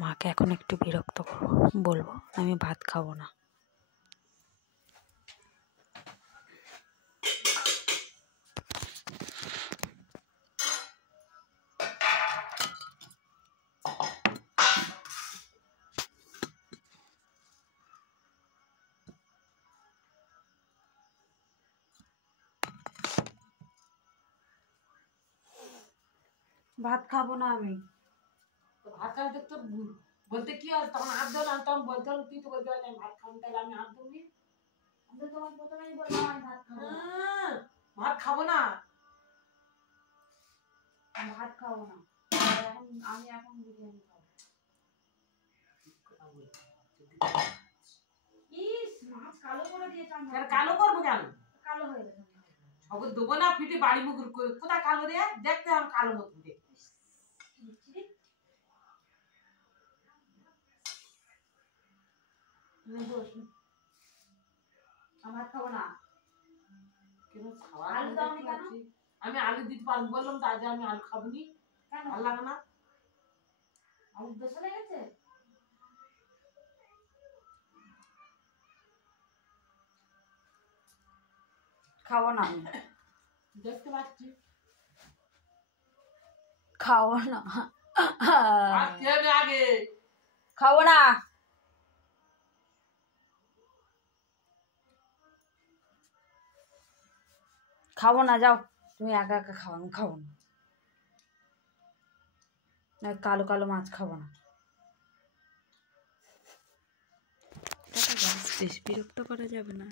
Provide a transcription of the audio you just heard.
মাকে এখন একটু বিরক্ত করবো, বলবো আমি ভাত খাবো না। ভাত খাবো না আমি। ভাত খাইতে তো বলতে কি হয়, তখন হাত ধরলাম, তখন বলতে হলো তুই তো বলতে পারলি আমি ভাত খাবো, তাহলে আমি হাত ধরবি। আমি তো তোমার প্রথমেই বললাম আমি ভাত খাবো না। ভাত খাবো না, ভাত খাবো না। আমি এখন বিরিয়ানি খাবো। ইস, মাছ কালো করে দিয়েছে। কালো করবো কেন? কালো হয়ে গেছে। খবর দেবো না, পিঠে বাড়ি মুগুর করে কোথায় কালো রে, দেখতে আমি কালো মতন দেখতে। আমার খাবো না। আলু দাও নি কেন? আমি আলু দিতে পারবো বললাম তো, আজ আমি আলু খাবো নি। কেন ভালো লাগে না? আলু দোষা লেগেছে? খাবো না আমি। দেখতে পাচ্ছি খাবো না। আগে খাবো না। খাবো না, যাও তুমি একা একা খাও, আমি খাবো না। কালো কালো মাছ খাবো না। বেশি বিরক্ত করা যাবে না।